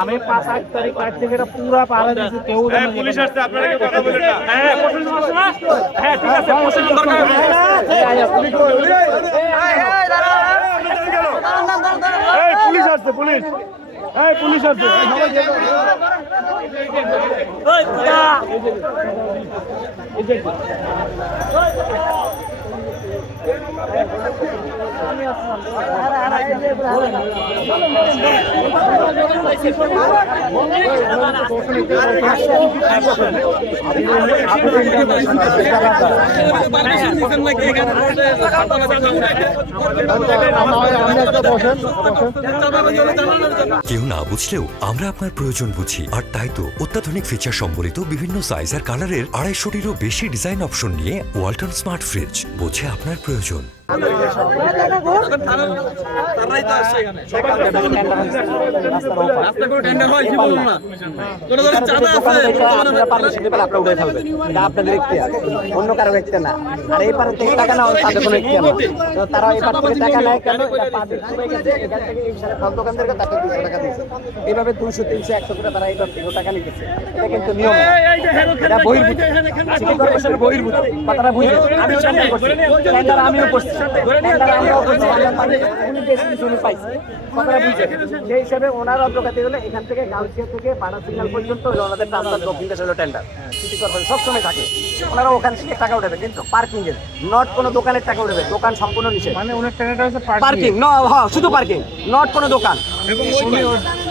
আমি 5-8 তারিখ রাত থেকে এটা পুরা পাড়া দিয়েছি, কেউ পুলিশ আসছে, আপনারা কি কথা বলেন না? হ্যাঁ প্রশাসন আসছে না? হ্যাঁ ঠিক আছে, প্রশাসন দরকার। এই পুলিশ আসছে, পুলিশ, এই পুলিশ আসছে, কেউ না বুঝলেও আমরা আপনার প্রয়োজন বুঝি, আর তাই তো অত্যাধুনিক ফিচার সম্বলিত বিভিন্ন সাইজ আর কালারের 250-টিরও বেশি ডিজাইন অপশন নিয়ে ওয়ালটন স্মার্ট ফ্রিজ বোঝে আপনার প্রয়োজন। অন্য কারো ব্যক্তি না, আর এই পারে থেকে টাকা নেওয়া তাদের কোনো ব্যক্তি না, তারা এই পার থেকে টাকা নেয় কেন? দোকানদারকে তাকে 200 টাকা দিয়েছে, এইভাবে 200, 300, 100 করে তারা এই টাকা নিতেছে। এটা কিন্তু নিয়ম, এটা বহির্ভূত, সিটি কর্পোরেশনের বহির্ভূত কথাটা বুঝে আমিও টেন্ডার করছি, টেন্ডার আমিও করছি, টেন্ডার আমিও করছি, আমরা পানি উনি বেশি কিছু পাইছি কথাটা বুঝে। সেই হিসাবে ওনার অগ্রগতি হলে এখান থেকে গাউসিয়া থেকে পাড়া সিগন্যাল পর্যন্ত ওনাদের রাস্তার দক্ষিণ দেশে হলো টেন্ডার, সিটি কর্পোরেশন সবসময় থাকে, ওনারা ওখান থেকে টাকা উঠাবে, কিন্তু পার্কিং এর নট কোনো দোকানের টাকা উঠাবে, দোকান সম্পূর্ণ নিষেধ। মানে ওনার টেন্ডারটা হচ্ছে পার্কিং, হ্যাঁ শুধু পার্কিং, নট কোনো দোকান,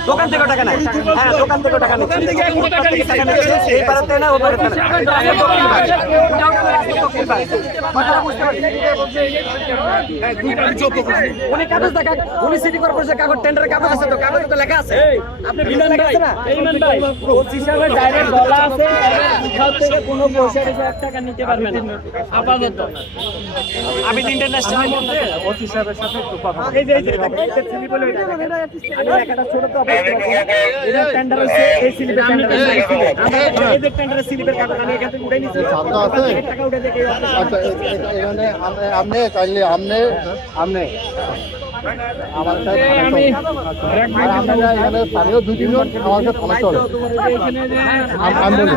দোকান থেকে টাকা নেয়, হ্যাঁ দোকান থেকে টাকা নিচ্ছে, এই পারাতে না ওই পারাতে না, উনি কাগজ দেখা, উনি সিটি কর্পোরেশনের কাগজ, টেন্ডারের কাগজ আছে তো, কাগজে তো লেখা আছে। আপনি বিমান লেখা আছে না, বিমান ভাই 25 হিসাবে ডাইরেক্ট বলা আছে, কোথাও থেকে কোনো পয়সা 1 টাকা নিতে পারবেন না আপাতত। আমি ইন্টারন্যাশনাল মধ্যে 25 হিসাবের সাথে একটু কথা, এই যে সিলি বলে এটা আমি লেখাটা ছোট তো আপনি এটা টেন্ডার হইছে, এই স্লিপের টেন্ডার আমরা এই যে টেন্ডারের স্লিপের কাগজ আমি এখান থেকে উঠাই নিছি, টাকা উঠে দেখে। আচ্ছা এখানে আপনি চাইলে আপনি আমার সাথে আমি এখানে স্থানীয় 2-3 জন আমার সাথে থানা চলে, আমি বলি